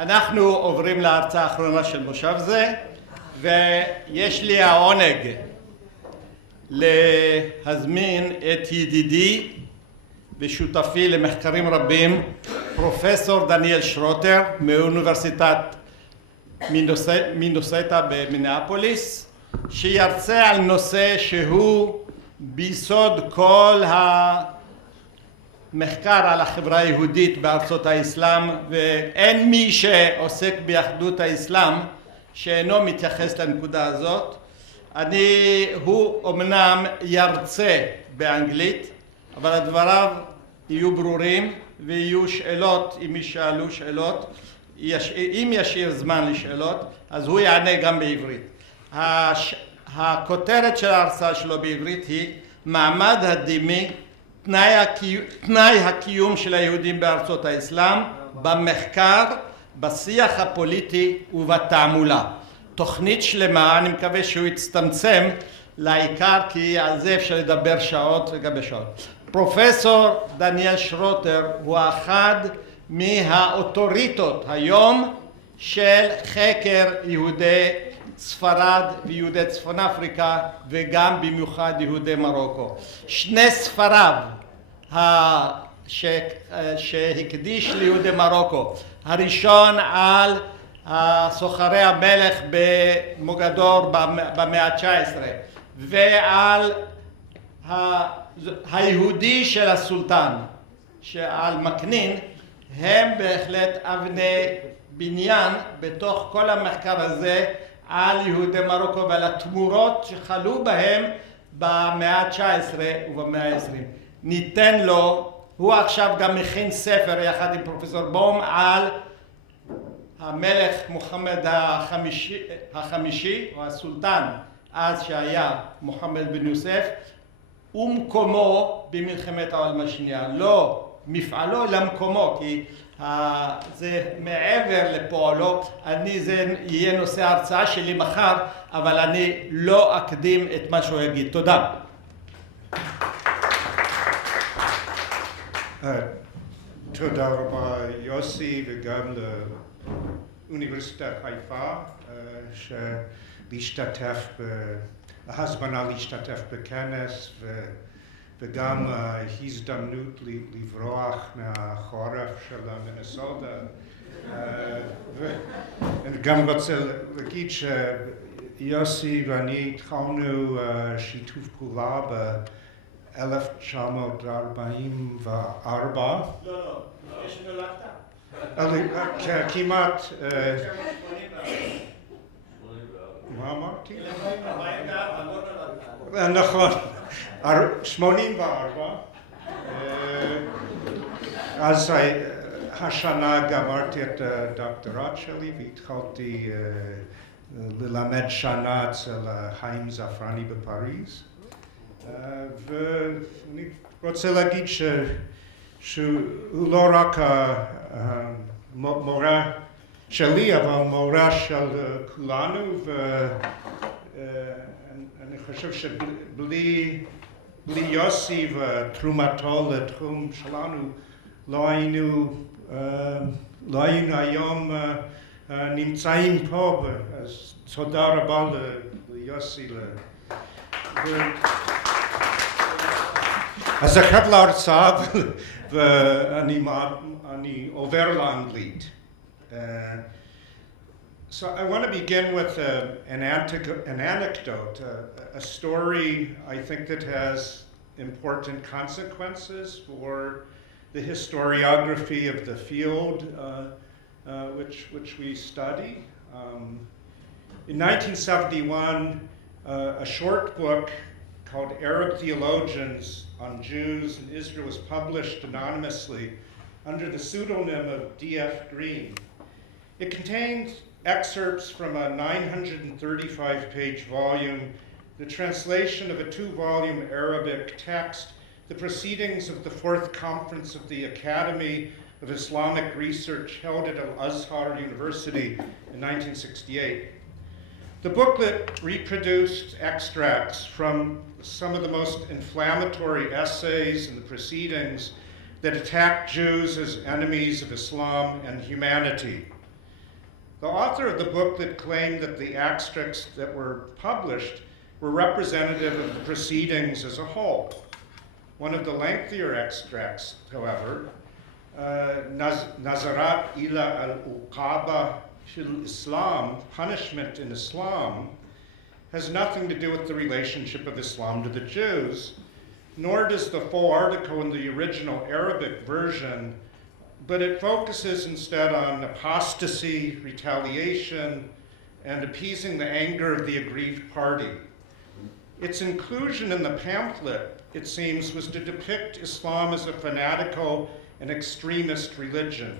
אנחנו עוברים להרצאה האחרונה של מושב זה, ויש לי העונג להזמין את ידידי ושותפי למחקרים רבים, פרופסור דניאל שרוטר מאוניברסיטת מינסוטה במיניאפוליס, שירצה על נושא שהוא ביסוד כל המחקר על החברה היהודית בארצות האסלאם, ואין מי שעוסק באחדות האסלאם שאינו מתייחס לנקודה הזאת. הוא אמנם ירצה באנגלית, אבל הדבריו יהיו ברורים ויהיו שאלות, אם ישאלו שאלות, אם ישאיר זמן לשאלות, אז הוא יענה גם בעברית. הכותרת של ההרצאה שלו בעברית היא מעמד הדימי, תנאי הקיום של היהודים בארצות האסלאם, במחקר, בשיח הפוליטי ובתעמולה. תוכנית שלמה, אני מקווה שהוא יצטמצם לעיקר, כי על זה אפשר לדבר שעות לגבי שעות. פרופסור דניאל שרוטר הוא אחד מהאוטוריטות היום של חקר יהודי ספרד ויהודי צפון אפריקה, וגם במיוחד יהודי מרוקו. שני ספריו שהקדיש ליהודי מרוקו, הראשון על סוחרי המלך במוגדור במאה ה-19 ועל היהודי של הסולטן שעל מקנין, הם בהחלט אבני בניין בתוך כל המחקר הזה על יהודי מרוקו ועל התמורות שחלו בהם במאה ה-19 ובמאה ה-20. ניתן לו, הוא עכשיו גם מכין ספר יחד עם פרופסור בום על המלך מוחמד החמישי, או הסולטן אז שהיה מוחמד בן יוסף, ומקומו במלחמת העולם השנייה. לא מפעלו אלא מקומו, כי זה מעבר לפועלו. זה יהיה נושא ההרצאה שלי מחר, אבל אני לא אקדים את מה שהוא יגיד. תודה. תודה רבה יוסי, וגם לאוניברסיטת חיפה להשתתף, ההזמנה להשתתף בכנס, וגם הזדמנות לברוח מהחורף של מינסוטה. ואני גם רוצה להגיד שיוסי ואני התחלנו שיתוף פעולה ב-1944. לא, יש נולדת. כמעט, מה אמרתי? נכון, 84. אז השנה גמרתי את הדוקטורט שלי והתחלתי ללמד שנה אצל חיים זעפרני בפריז. ואני רוצה להגיד שהוא לא רק מורה שלי, אבל מורה של כולנו, ואני חושב שבלי יוסי ותרומתו לתחום שלנו לא היינו היום נמצאים פה. אז תודה רבה ליוסי. אז אחת להרצאה, ואני עובר לאנגלית. So I want to begin with an anecdote, a story I think that has important consequences for the historiography of the field which we study. In 1971, a short book called Arab Theologians on Jews in Israel was published anonymously under the pseudonym of D.F. Green. It contained excerpts from a 935-page volume, the translation of a 2-volume Arabic text, the proceedings of the 4th Conference of the Academy of Islamic Research held at Al-Azhar University in 1968. The booklet reproduced extracts from some of the most inflammatory essays in the proceedings that attacked Jews as enemies of Islam and humanity. The author of the booklet claimed that the extracts that were published were representative of the proceedings as a whole. One of the lengthier extracts, however, Nazarat ila al-Uqaba fil Islam, punishment in Islam, has nothing to do with the relationship of Islam to the Jews, nor does the full article in the original Arabic version, but it focuses instead on apostasy, retaliation, and appeasing the anger of the aggrieved party. Its inclusion in the pamphlet, it seems, was to depict Islam as a fanatical and extremist religion.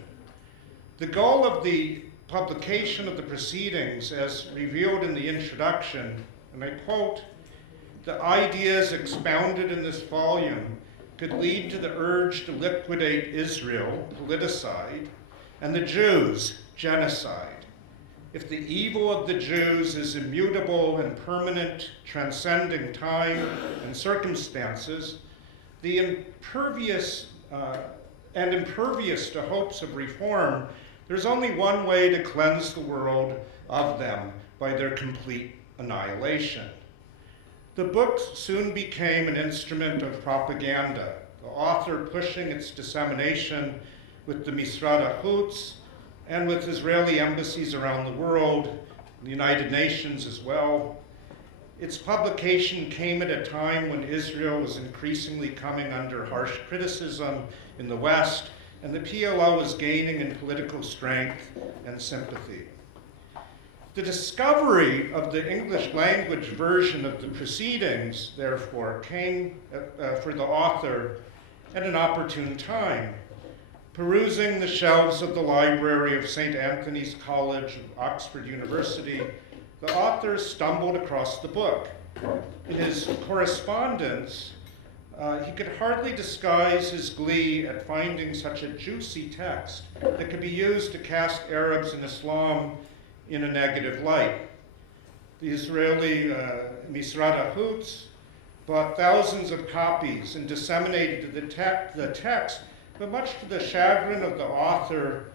The goal of the publication of the proceedings, as revealed in the introduction, and I quote, "The ideas expounded in this volume could lead to the urge to liquidate Israel, politicide, and the Jews, genocide. If the evil of the Jews is immutable and permanent, transcending time and circumstances, the impervious to hopes of reform, there's only one way to cleanse the world of them, by their complete annihilation." The book soon became an instrument of propaganda, the author pushing its dissemination with the Misrad HaChutz and with Israeli embassies around the world, the United Nations as well. Its publication came at a time when Israel was increasingly coming under harsh criticism in the West, and the PLO was gaining in political strength and sympathy. The discovery of the English language version of the proceedings, therefore, came for the author at an opportune time. Perusing the shelves of the library of St. Anthony's College of Oxford University, the author stumbled across the book. In his correspondence, he could hardly disguise his glee at finding such a juicy text that could be used to cast Arabs and Islam in a negative light. The Israeli Misrad HaChutz bought thousands of copies and disseminated the text, but much to the chagrin of the author,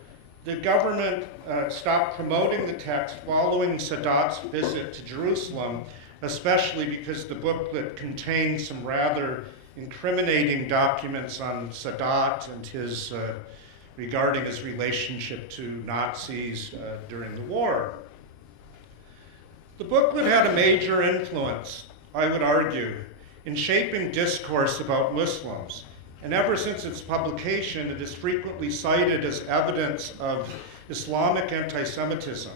the government stopped promoting the text following Sadat's visit to Jerusalem, especially because the booklet contained some rather incriminating documents on Sadat and his regarding his relationship to Nazis during the war. The booklet had a major influence, I would argue, in shaping discourse about Muslims, and ever since its publication, it is frequently cited as evidence of Islamic anti-Semitism.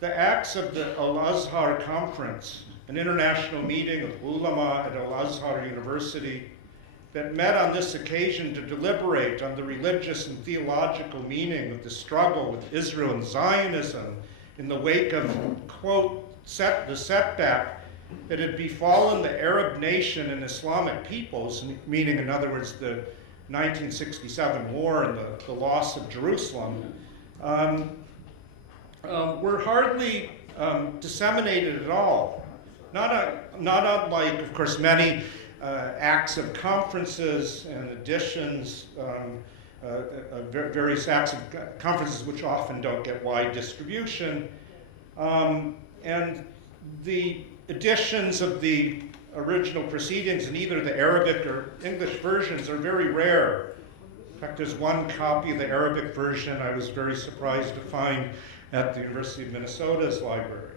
The acts of the Al-Azhar Conference, an international meeting of ulama at Al-Azhar University, that met on this occasion to deliberate on the religious and theological meaning of the struggle with Israel and Zionism in the wake of, quote, the setback that had befallen the Arab nation and Islamic peoples, meaning, in other words, the 1967 war and the loss of Jerusalem, were hardly disseminated at all. Not unlike, of course, many acts of conferences and editions, various acts of conferences which often don't get wide distribution. And the editions of the original proceedings in either the Arabic or English versions are very rare. In fact, there's one copy of the Arabic version I was very surprised to find at the University of Minnesota's library.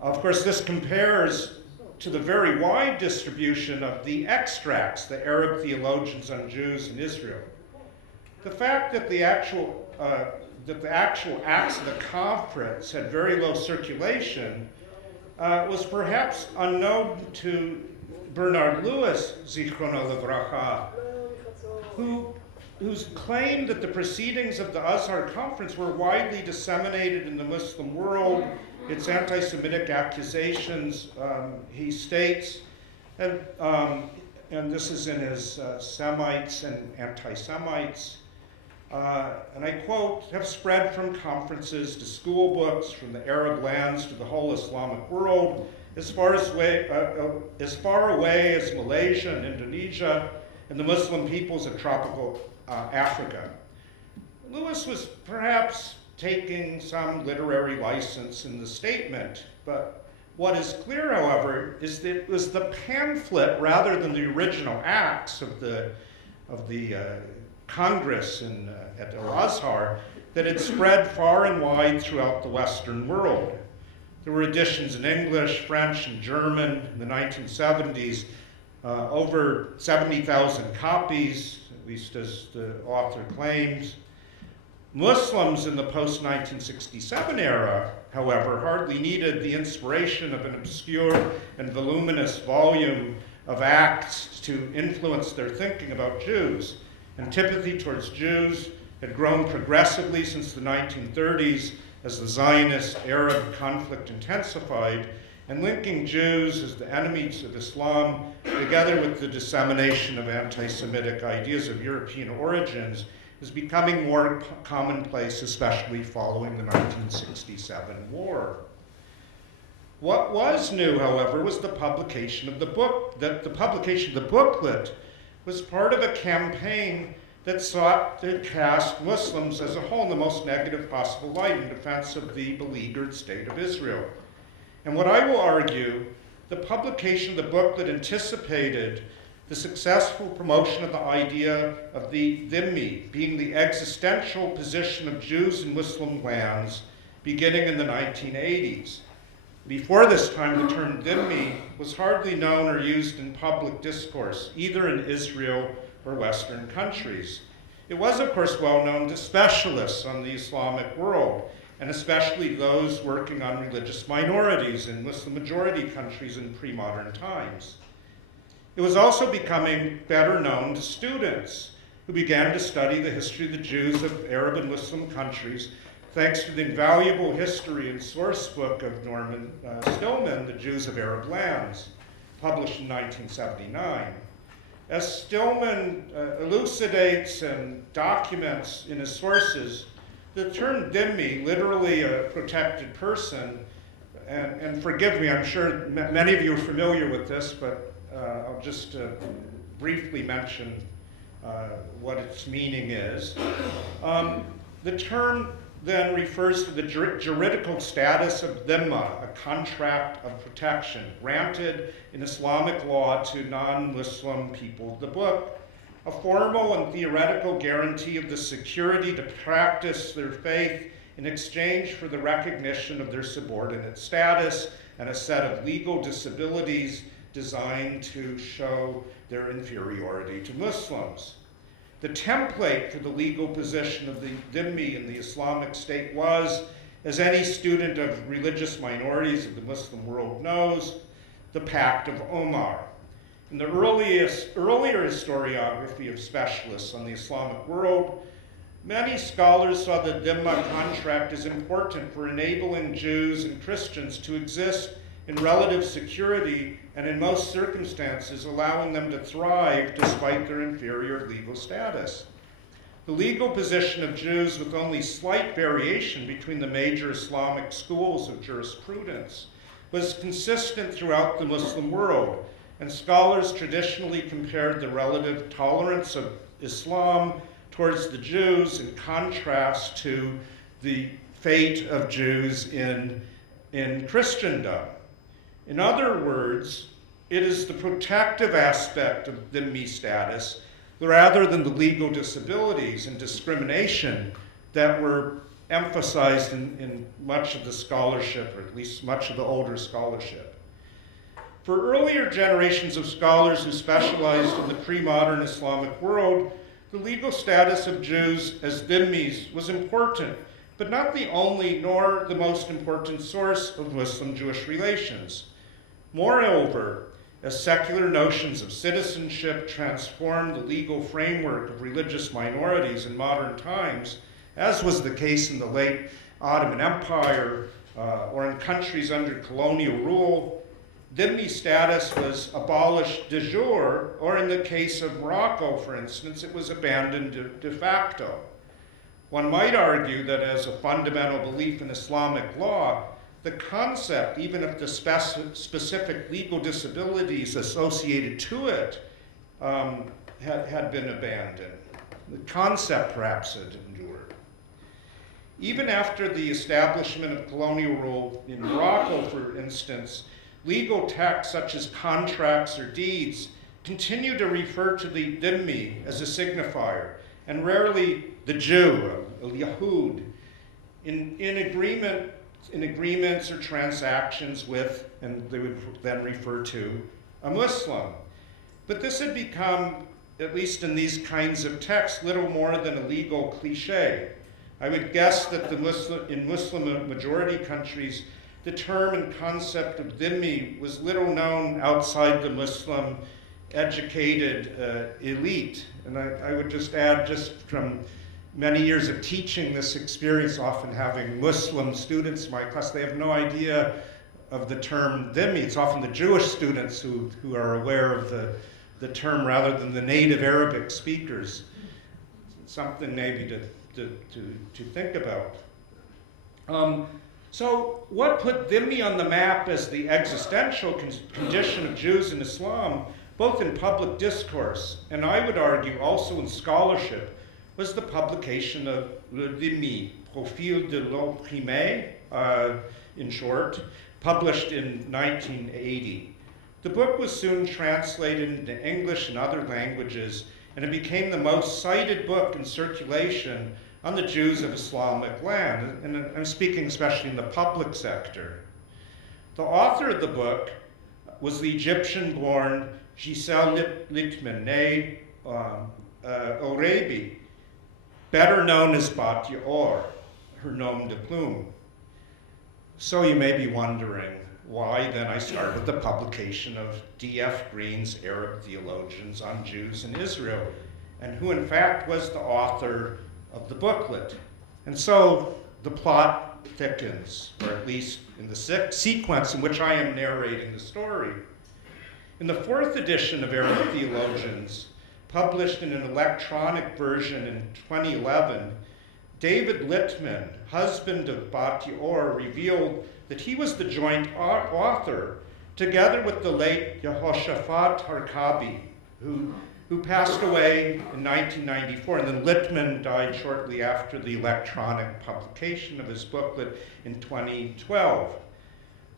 Of course, this compares to the very wide distribution of the extracts, the Arab theologians on Jews in Israel. The fact that the actual acts of the conference had very low circulation was perhaps unknown to Bernard Lewis, Zichrono Livracha, whose claim that the proceedings of the Azhar Conference were widely disseminated in the Muslim world, its anti-Semitic accusations, he states, and this is in his Semites and Anti-Semites, and I quote, have spread from conferences to school books, from the Arab lands to the whole Islamic world, as far away as Malaysia and Indonesia and the Muslim peoples of tropical Africa. Lewis was perhaps taking some literary license in the statement. But what is clear, however, is that it was the pamphlet rather than the original acts of the Congress at Al-Azhar that had spread far and wide throughout the Western world. There were editions in English, French, and German in the 1970s, over 70,000 copies, at least as the author claims. Muslims in the post-1967 era, however, hardly needed the inspiration of an obscure and voluminous volume of acts to influence their thinking about Jews. Antipathy towards Jews had grown progressively since the 1930s as the Zionist-Arab conflict intensified, and linking Jews as the enemies of Islam, together with the dissemination of anti-Semitic ideas of European origins, is becoming more commonplace, especially following the 1967 war. What was new, however, was the publication of the book. The publication of the booklet was part of a campaign that sought to cast Muslims as a whole in the most negative possible light in defense of the beleaguered state of Israel. And what I will argue, the publication of the booklet anticipated the successful promotion of the idea of the Dhimmi, being the existential position of Jews in Muslim lands, beginning in the 1980s. Before this time, the term Dhimmi was hardly known or used in public discourse, either in Israel or Western countries. It was, of course, well known to specialists on the Islamic world, and especially those working on religious minorities in Muslim-majority countries in pre-modern times. It was also becoming better known to students who began to study the history of the Jews of Arab and Muslim countries, thanks to the invaluable history and source book of Norman Stillman, The Jews of Arab Lands, published in 1979. As Stillman elucidates and documents in his sources, the term Dhimmi, literally a protected person, and forgive me, I'm sure many of you are familiar with this, but I'll just briefly mention what its meaning is. The term then refers to the juridical status of dhimma, a contract of protection granted in Islamic law to non-Muslim people of the book, a formal and theoretical guarantee of the security to practice their faith in exchange for the recognition of their subordinate status and a set of legal disabilities designed to show their inferiority to Muslims. The template for the legal position of the Dhimmi in the Islamic State was, as any student of religious minorities of the Muslim world knows, the Pact of Omar. In the earlier historiography of specialists on the Islamic world, many scholars saw the Dhimma contract as important for enabling Jews and Christians to exist in relative security and in most circumstances allowing them to thrive despite their inferior legal status. The legal position of Jews, with only slight variation between the major Islamic schools of jurisprudence, was consistent throughout the Muslim world, and scholars traditionally compared the relative tolerance of Islam towards the Jews in contrast to the fate of Jews in Christendom. In other words, it is the protective aspect of Dhimmi status rather than the legal disabilities and discrimination that were emphasized in much of the scholarship, or at least much of the older scholarship. For earlier generations of scholars who specialized in the pre-modern Islamic world, the legal status of Jews as dhimmis was important, but not the only nor the most important source of Muslim-Jewish relations. Moreover, as secular notions of citizenship transformed the legal framework of religious minorities in modern times, as was the case in the late Ottoman Empire or in countries under colonial rule, dhimmi status was abolished de jure, or in the case of Morocco, for instance, it was abandoned de facto. One might argue that as a fundamental belief in Islamic law, the concept, even if the specific legal disabilities associated to it had been abandoned, the concept perhaps had endured. Even after the establishment of colonial rule in Morocco, for instance, legal texts such as contracts or deeds continue to refer to the Dhimmi as a signifier, and rarely the Jew, al-Yahud, in agreements or transactions with, and they would then refer to, a Muslim. But this had become, at least in these kinds of texts, little more than a legal cliche. I would guess that in Muslim majority countries, the term and concept of dhimmi was little known outside the Muslim educated elite. And I would just add, just from many years of teaching this experience, often having Muslim students in my class, they have no idea of the term dhimmi. It's often the Jewish students who are aware of the term rather than the native Arabic speakers. Something maybe to think about. So what put dhimmi on the map as the existential condition of Jews in Islam, both in public discourse and I would argue also in scholarship, was the publication of Le Dhimmi, Profil de l'opprimé, in short, published in 1980. The book was soon translated into English and other languages, and it became the most cited book in circulation on the Jews of Islamic land, and I'm speaking especially in the public sector. The author of the book was the Egyptian-born Giselle Lichtman, née Orabi, better known as Bat Yaor, her nom de plume. So you may be wondering, why then I started the publication of D.F. Green's Arab Theologians on Jews in Israel, and who in fact was the author of the booklet. And so the plot thickens, or at least in the sequence in which I am narrating the story. In the fourth edition of Arab Theologians, published in an electronic version in 2011, David Littman, husband of Bat Yaor, revealed that he was the joint author, together with the late Yehoshaphat Harkabi, who passed away in 1994, and then Littman died shortly after the electronic publication of his booklet in 2012.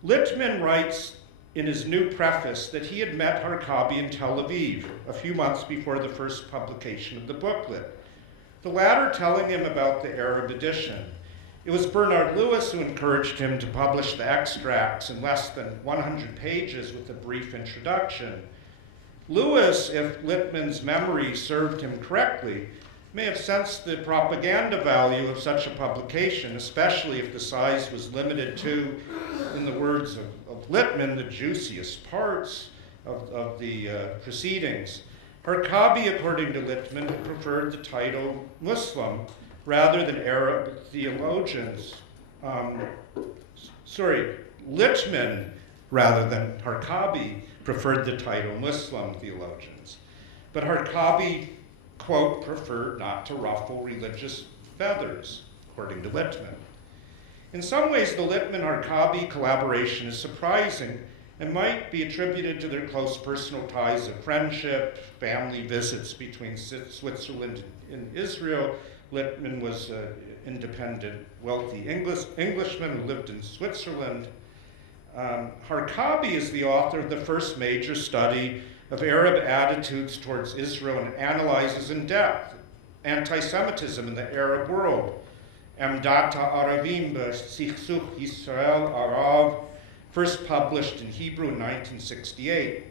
Littman writes in his new preface that he had met Harkabi in Tel Aviv a few months before the first publication of the booklet, the latter telling him about the Arab edition. It was Bernard Lewis who encouraged him to publish the extracts in less than 100 pages with a brief introduction. Lewis, if Littman's memory served him correctly, may have sensed the propaganda value of such a publication, especially if the size was limited to, in the words of Littman, the juiciest parts of the proceedings. Harkabi, according to Littman, preferred the title Muslim rather than Arab Theologians. Littman, rather than Harkabi, preferred the title Muslim Theologians. But Harkabi, quote, preferred not to ruffle religious feathers, according to Littman. In some ways, the Littman-Harkabi collaboration is surprising and might be attributed to their close personal ties of friendship, family visits between Switzerland and Israel. Littman was an independent, wealthy Englishman who lived in Switzerland. Harkabi is the author of the first major study of Arab attitudes towards Israel and analyzes in depth anti-Semitism in the Arab world. Amdata Aravim b'Sichsuch Yisrael Arav, first published in Hebrew in 1968.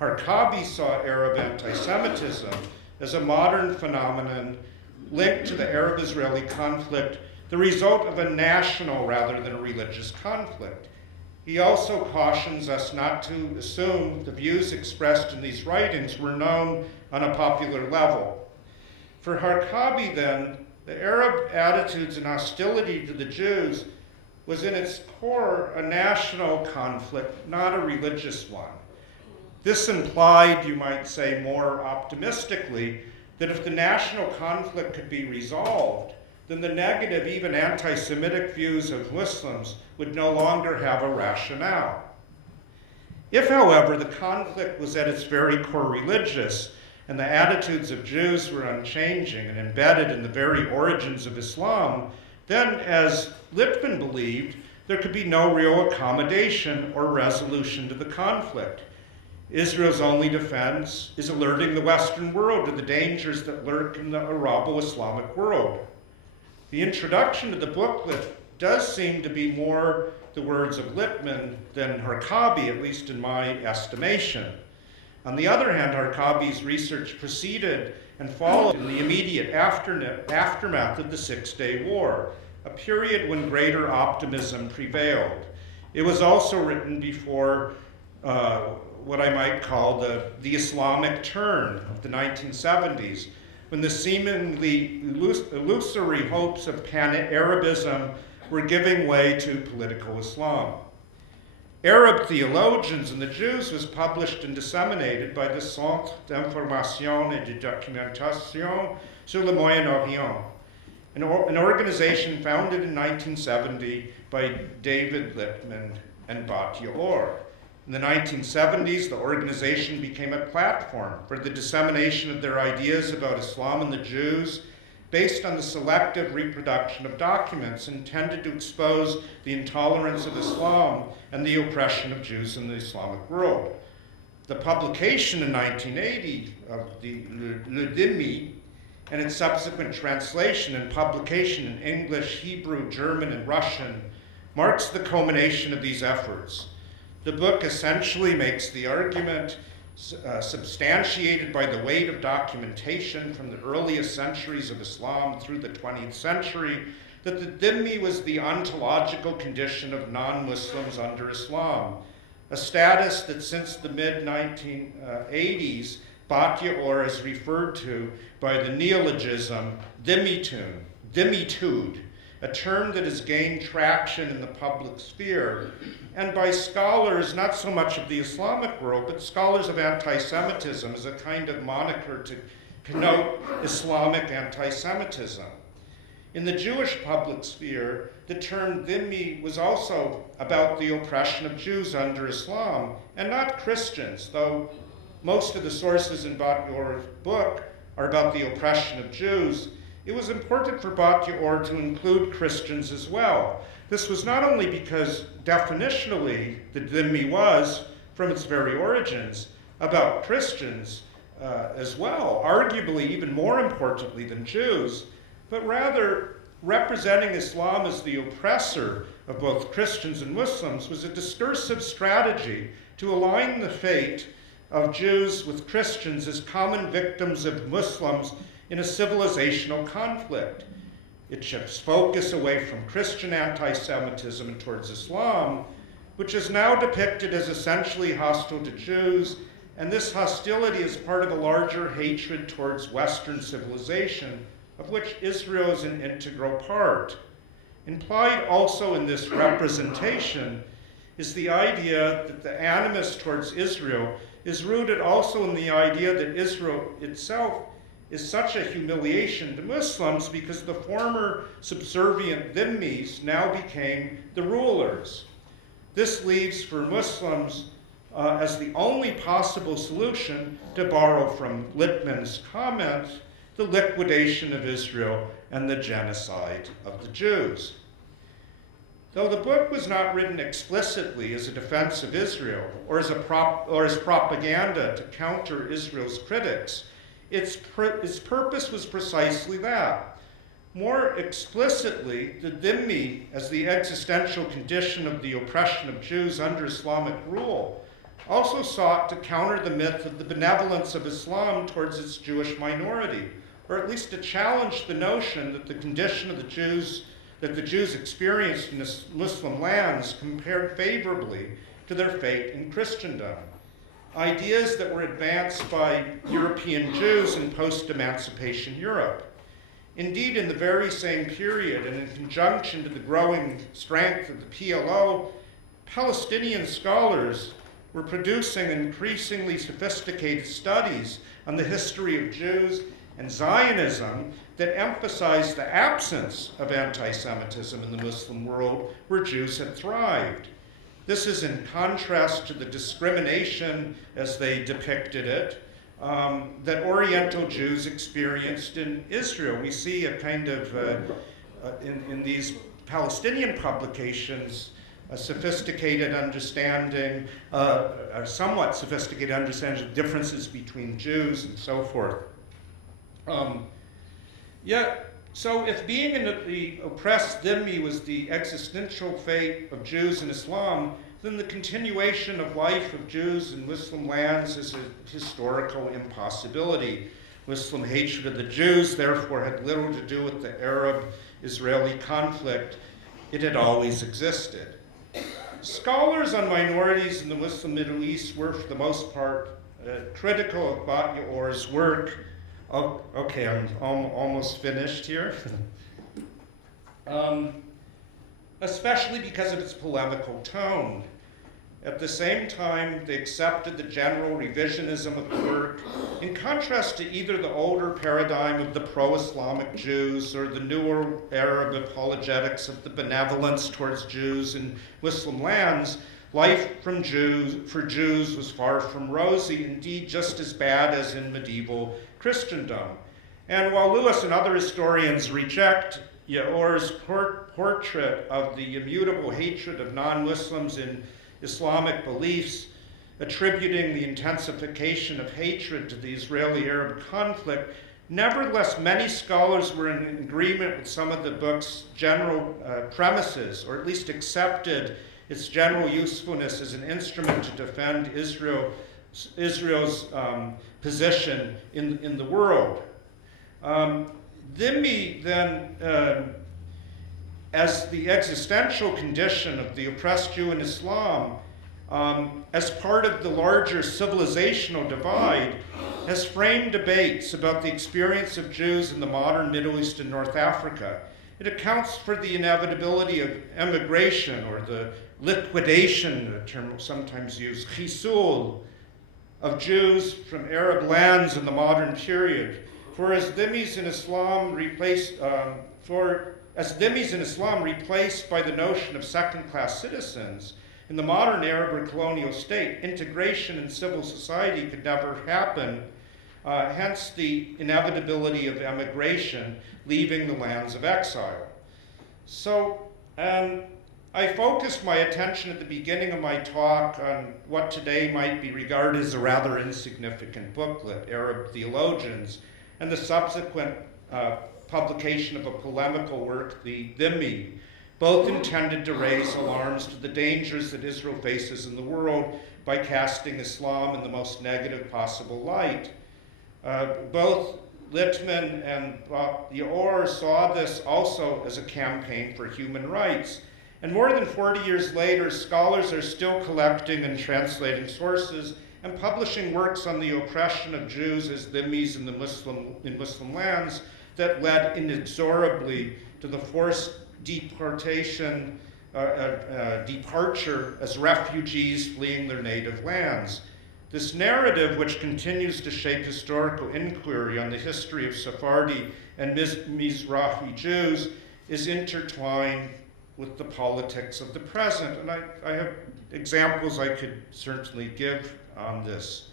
Harkabi saw Arab anti-Semitism as a modern phenomenon linked to the Arab-Israeli conflict, the result of a national rather than a religious conflict. He also cautions us not to assume the views expressed in these writings were known on a popular level. For Harkabi, then, the Arab attitudes and hostility to the Jews was in its core a national conflict, not a religious one. This implied, you might say more optimistically, that if the national conflict could be resolved, then the negative, even anti-Semitic views of Muslims would no longer have a rationale. If, however, the conflict was at its very core religious, and the attitudes of Jews were unchanging and embedded in the very origins of Islam, Then, as Lippmann believed, there could be no real accommodation or resolution to the conflict. Israel's only defense is alerting the Western world to the dangers that lurk in the Arabo-Islamic world. The introduction to the booklet does seem to be more the words of Lippmann than Harkabi, at least in my estimation. On the other hand, Harkabi's research proceeded and followed in the immediate aftermath of the Six-Day War, a period when greater optimism prevailed. It was also written before what I might call the Islamic turn of the 1970s, when the seemingly illusory hopes of Pan-Arabism were giving way to political Islam. Arab Theologians and the Jews was published and disseminated by the Centre d'Information et de Documentation sur le Moyen-Orient, an organization founded in 1970 by David Lippmann and Batya Or. In the 1970s, the organization became a platform for the dissemination of their ideas about Islam and the Jews based on the selective reproduction of documents intended to expose the intolerance of Islam and the oppression of Jews in the Islamic world. The publication in 1980 of the Le Dhimmi and its subsequent translation and publication in English, Hebrew, German, and Russian marks the culmination of these efforts. The book essentially makes the argument, substantiated by the weight of documentation from the earliest centuries of Islam through the 20th century, that the Dhimmi was the ontological condition of non-Muslims under Islam, a status that since the mid-1980s, Batya Or is referred to by the neologism dhimmitude, a term that has gained traction in the public sphere, and by scholars, not so much of the Islamic world, but scholars of anti-Semitism as a kind of moniker to connote Islamic anti-Semitism. In the Jewish public sphere, the term dhimmi was also about the oppression of Jews under Islam, and not Christians, though most of the sources in Batya Or's book are about the oppression of Jews. It was important for Batya Or to include Christians as well. This was not only because definitionally the Dhimmi was, from its very origins, about Christians as well, arguably even more importantly than Jews, but rather representing Islam as the oppressor of both Christians and Muslims was a discursive strategy to align the fate of Jews with Christians as common victims of Muslims in a civilizational conflict. It shifts focus away from Christian anti-Semitism and towards Islam, which is now depicted as essentially hostile to Jews, and this hostility is part of a larger hatred towards Western civilization, of which Israel is an integral part. Implied also in this representation is the idea that the animus towards Israel is rooted also in the idea that Israel itself is such a humiliation to Muslims because the former subservient dhimmis now became the rulers. This leaves for Muslims as the only possible solution, to borrow from Lippmann's comment, the liquidation of Israel and the genocide of the Jews. Though the book was not written explicitly as a defense of Israel or as propaganda to counter Israel's critics, its purpose was precisely that. More explicitly, the dhimmi as the existential condition of the oppression of Jews under Islamic rule also sought to counter the myth of the benevolence of Islam towards its Jewish minority, or at least to challenge the notion that the condition of the Jews experienced in Muslim lands compared favorably to their fate in Christendom. Ideas that were advanced by European Jews in post-emancipation Europe. Indeed, in the very same period, and in conjunction to the growing strength of the PLO, Palestinian scholars were producing increasingly sophisticated studies on the history of Jews and Zionism that emphasized the absence of anti-Semitism in the Muslim world where Jews had thrived. This is in contrast to the discrimination, as they depicted it, that Oriental Jews experienced in Israel. We see a kind of in these Palestinian publications, a sophisticated understanding, a somewhat sophisticated understanding of differences between Jews and so forth. So if being in the oppressed Dhimmi was the existential fate of Jews in Islam, then the continuation of life of Jews in Muslim lands is a historical impossibility. Muslim hatred of the Jews, therefore, had little to do with the Arab-Israeli conflict. It had always existed. Scholars on minorities in the Muslim Middle East were, for the most part, critical of Bat-Yaor's work. Oh, okay, I'm almost finished here. Especially because of its polemical tone. At the same time, they accepted the general revisionism of the work, in contrast to either the older paradigm of the pro-Islamic Jews or the newer Arab apologetics of the benevolence towards Jews in Muslim lands. Life for Jews was far from rosy, indeed just as bad as in medieval Christendom. And while Lewis and other historians reject Yaor's portrait of the immutable hatred of non-Muslims in Islamic beliefs, attributing the intensification of hatred to the Israeli-Arab conflict, nevertheless, many scholars were in agreement with some of the book's general premises, or at least accepted its general usefulness as an instrument to defend Israel's position in the world. Dhimmi then, as the existential condition of the oppressed Jew in Islam, as part of the larger civilizational divide, has framed debates about the experience of Jews in the modern Middle East and North Africa. It accounts for the inevitability of emigration, or the liquidation, a term sometimes used, chisul, of Jews from Arab lands in the modern period. For as Dhimmis in Islam replaced by the notion of second-class citizens, in the modern Arab or colonial state, integration in civil society could never happen, hence the inevitability of emigration, leaving the lands of exile. So I focused my attention at the beginning of my talk on what today might be regarded as a rather insignificant booklet, Arab Theologians, and the subsequent publication of a polemical work, the Dhimmi, both intended to raise alarms to the dangers that Israel faces in the world by casting Islam in the most negative possible light. Both Littman and Yaor saw this also as a campaign for human rights. And more than 40 years later, scholars are still collecting and translating sources and publishing works on the oppression of Jews as dhimmis in Muslim lands that led inexorably to the forced deporture as refugees fleeing their native lands. This narrative, which continues to shape historical inquiry on the history of Sephardi and Mizrahi Jews, is intertwined with the politics of the present. And I have examples I could certainly give on this.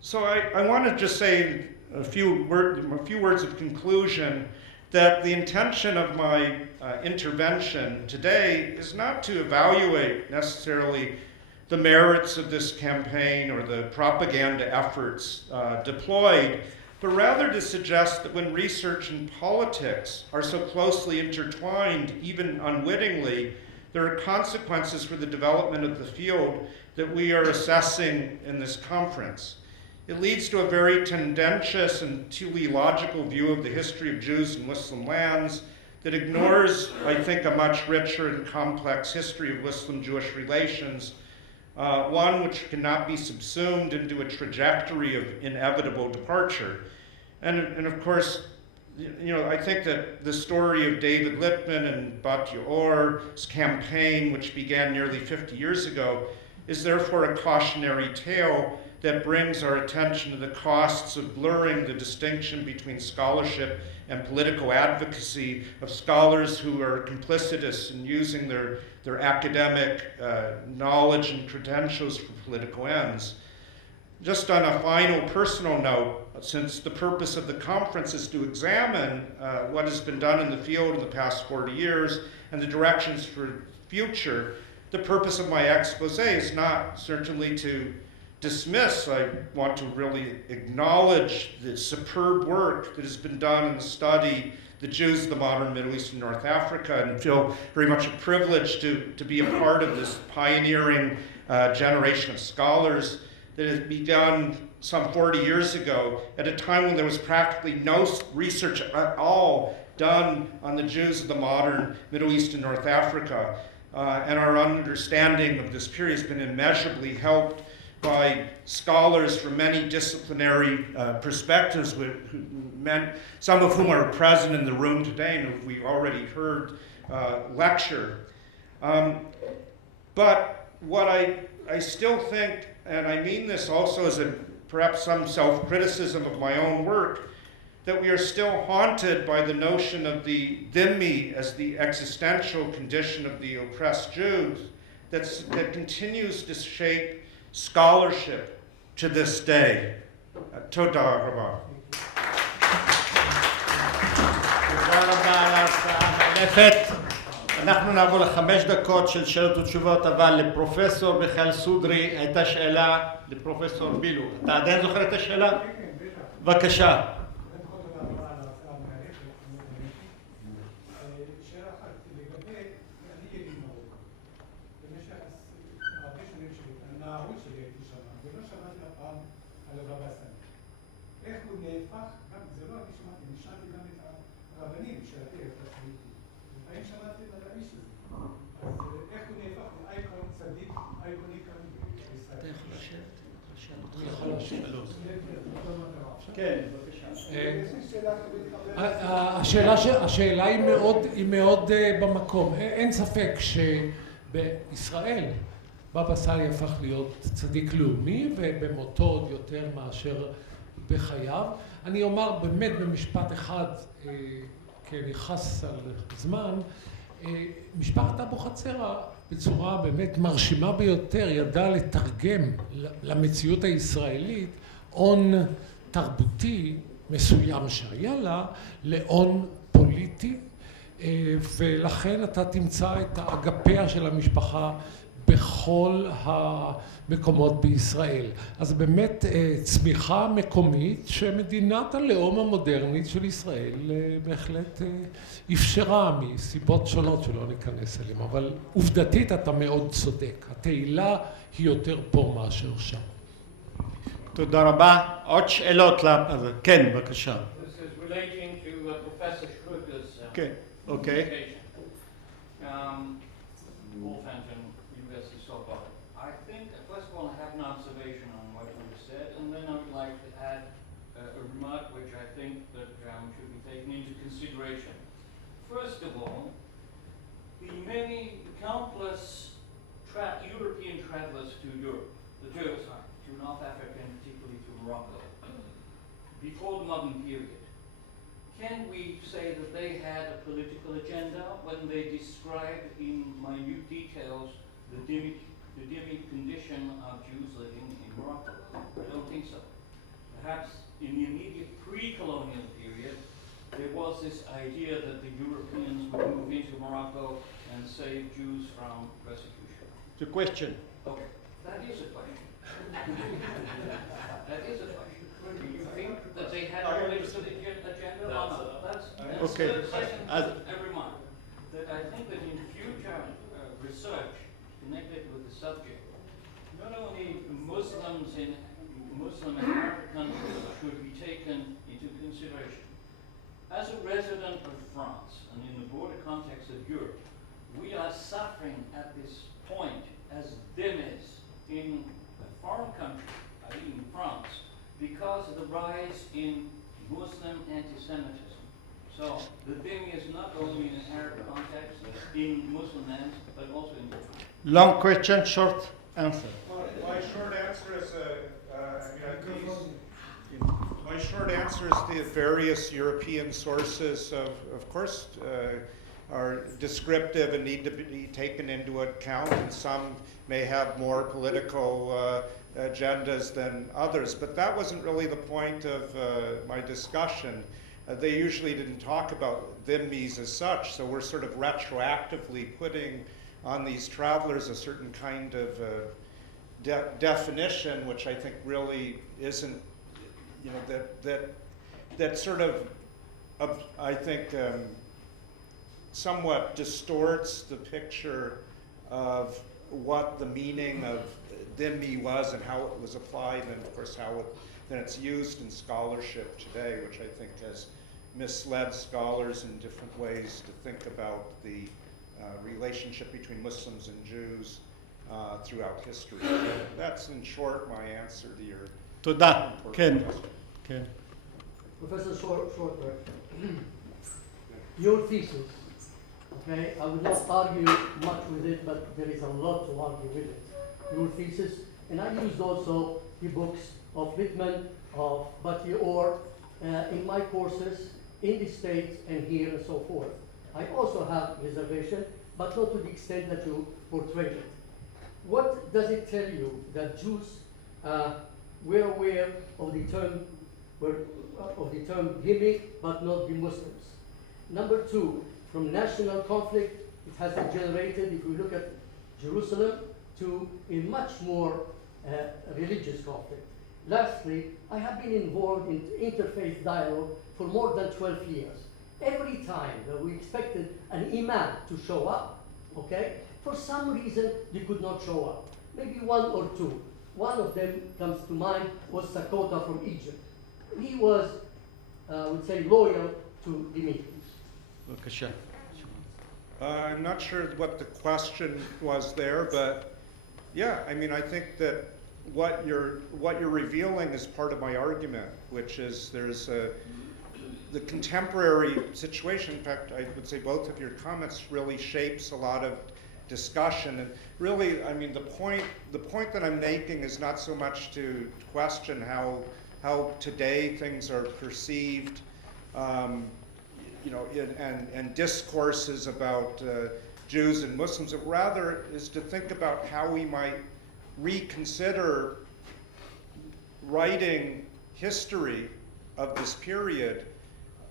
So I want to just say a few words of conclusion, that the intention of my intervention today is not to evaluate necessarily the merits of this campaign or the propaganda efforts deployed, but rather to suggest that when research and politics are so closely intertwined, even unwittingly, there are consequences for the development of the field that we are assessing in this conference. It leads to a very tendentious and teleological view of the history of Jews in Muslim lands that ignores, I think, a much richer and complex history of Muslim-Jewish relations, one which cannot be subsumed into a trajectory of inevitable departure. And of course, I think that the story of David Littman and Bat Yaor's campaign, which began nearly 50 years ago, is therefore a cautionary tale that brings our attention to the costs of blurring the distinction between scholarship and political advocacy of scholars who are complicitous in using their academic knowledge and credentials for political ends. Just on a final personal note, since the purpose of the conference is to examine what has been done in the field in the past 40 years and the directions for future, the purpose of my expose is not certainly to dismiss. I want to really acknowledge the superb work that has been done in the study the Jews of the modern Middle East and North Africa, and feel very much a privilege to be a part of this pioneering generation of scholars that has begun some 40 years ago at a time when there was practically no research at all done on the Jews of the modern Middle East and North Africa. And our understanding of this period has been immeasurably helped by scholars from many disciplinary perspectives, some of whom are present in the room today and who we already heard lecture. But what I still think, and I mean this also as perhaps some self-criticism of my own work, that we are still haunted by the notion of the Dhimmi as the existential condition of the oppressed Jews that continues to shape scholarship to this day. תודה רבה. תודה רבה על ההרצאה המאלפת. אנחנו נעבור ל5 דקות של שאלות ותשובות, אבל לפרופסור מיכאל סודרי הייתה שאלה לפרופסור בילו. אתה עדיין זוכר את השאלה? כן, בטח. בבקשה. השאלה היא מאוד במקום. אין ספק שבישראל בבא סאלי הפך להיות צדיק לאומי, ובמותו עוד יותר מאשר בחייו. אני אומר באמת במשפט אחד, כי אני חס על זמן, משפחת אבוחצירא בצורה באמת מרשימה ביותר ידעה לתרגם למציאות הישראלית הון תרבותי מסוים שהיה לה להון פוליטי, ולכן אתה תמצא את אגפיה של המשפחה בכל המקומות בישראל. אז באמת צמיחה מקומית שמדינת הלאום המודרנית של ישראל בהחלט אפשרה מסיבות שונות שלא ניכנס אליהם, אבל עובדתית אתה מאוד צודק, התהילה היא יותר פה מאשר שם. תודה רבה. עוד שאלות? כן, בבקשה. This is relating to Professor Schroeter's Okay. Wolfhampton University softball. I think, first of all, I have an observation on what you said, and then I would like to add a remark which I think that should be taken into consideration. First of all, the many countless European travelers to Europe, to North Africa and particularly to Morocco, before the modern period, can we say that they had a political agenda when they described in minute details the Dhimmi condition of Jews living in Morocco? I don't think so. Perhaps in the immediate pre-colonial period, there was this idea that the Europeans would move into Morocco and save Jews from persecution. The question. Okay, that is a question. That is a question. Do you think that they had a political agenda or not? That's okay. The question every month. That I think that in future research connected with the subject, not only Muslims in Muslim and Arab countries should be taken into consideration. As a resident of France and in the broader context of Europe, we are suffering at this point as Dhimmis in a foreign country, i.e. in France, because of the rise in Muslim anti-Semitism. So the Dhimmi is not only in an Arab context, in Muslim lands, but also in Europe. Long question, short answer. My short answer is my short answer is the various European sources of course are descriptive and need to be taken into account, and some may have more political agendas than others, but that wasn't really the point of my discussion. They usually didn't talk about dhimmis as such, so we're sort of retroactively putting on these travelers a certain kind of definition, which I think really isn't, that sort of I think, somewhat distorts the picture of what the meaning of dhimmi was and how it was applied, and of course how then it's used in scholarship today, which I think has misled scholars in different ways to think about the relationship between Muslims and Jews throughout history. That's in short my answer to your תודה. כן. question. כן. Professor Schroeter, your thesis, okay, I will not argue much with it, but there is a lot to argue with it. Your thesis, and I used also the books of Whitman, of Batior, in my courses in the States and here and so forth. I also have reservation, but not to the extent that you portray it. What does it tell you that Jews were aware of the term dhimmi, but not the Muslims? Number two, from national conflict, it has degenerated, if we look at Jerusalem, to a much more religious conflict. Lastly, I have been involved in interfaith dialogue for more than 12 years. Every time that we expected an imam to show up, okay, for some reason they could not show up. Maybe one or two. One of them comes to mind was Sakota from Egypt. He was, I would say, loyal to Dhimmi. בבקשה. I'm not sure what the question was there, but yeah, I mean, I think that what you're revealing is part of my argument, which is there's the contemporary situation. In fact, I would say both of your comments really shapes a lot of discussion. And really, I mean, the point that I'm making is not so much to question how today things are perceived, and discourses about Jews and Muslims. It rather is to think about how we might reconsider writing history of this period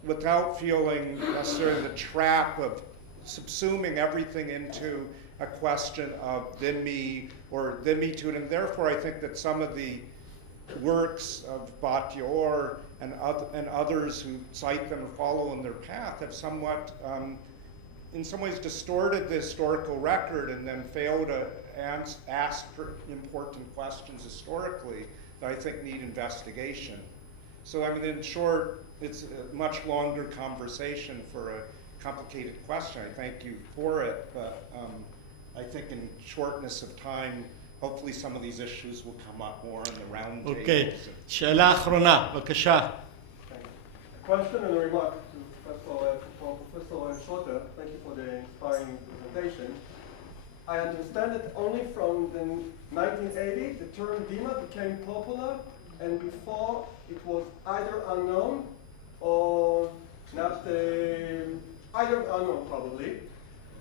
without feeling necessarily the trap of subsuming everything into a question of dhimmi or dhimmitude. And therefore, I think that some of the works of Batior and others who cite them and follow in their path have somewhat, in some ways, distorted the historical record and then failed to ask important questions historically that I think need investigation. So, I mean, in short, it's a much longer conversation for a complicated question. I thank you for it, but I think in shortness of time, hopefully some of these issues will come up more in the round tables. אוקיי. שאלה אחרונה, בבקשה. A question and a remark to Professor Schroeter. Thank you for the inspiring presentation. I understand that only from the 1980 the term dhimma became popular, and before it was either unknown or not, either unknown probably.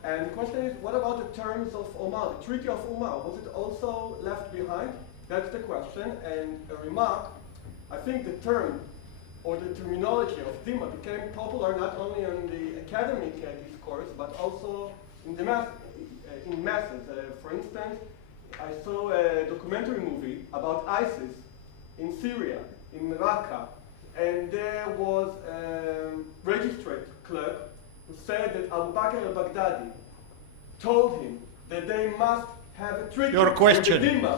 And the question is, what about the terms of Omar, the Treaty of Umar? Was it also left behind? That's the question. And a remark, I think the term or the terminology of dhimma became popular not only in the academic discourse, but also in the masses. For instance, I saw a documentary movie about ISIS in Syria, in Raqqa, and there was a registrate clerk who said that Abu Bakr al-Baghdadi told him that they must have a treaty Your question. with the dhimma.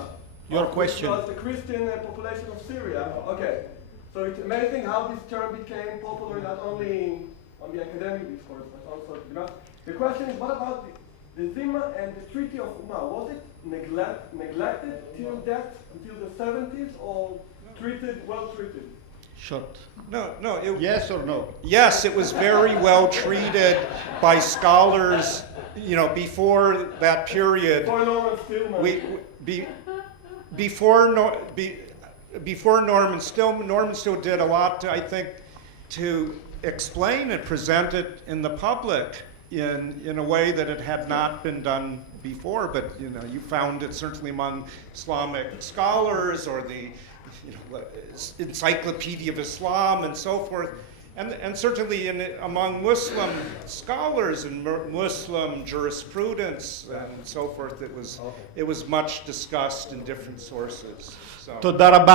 Your question. Because the Christian population of Syria. Okay. So it's amazing how this term became popular not only on the academic discourse, but also the question is, what about the dhimma and the Treaty of Umar? Was it neglected till death, until the 70s, or well treated? Short. No. Yes or no? Yes, it was very well treated by scholars, before that period. For Norman Stillman. Before Norman Still did a lot, I think, to explain and present it in the public. in a way that it had not been done before, but you found it certainly among Islamic scholars or the Encyclopedia of Islam and so forth, and certainly among Muslim scholars and Muslim jurisprudence and so forth. It was much discussed in different sources. So. תודה רבה.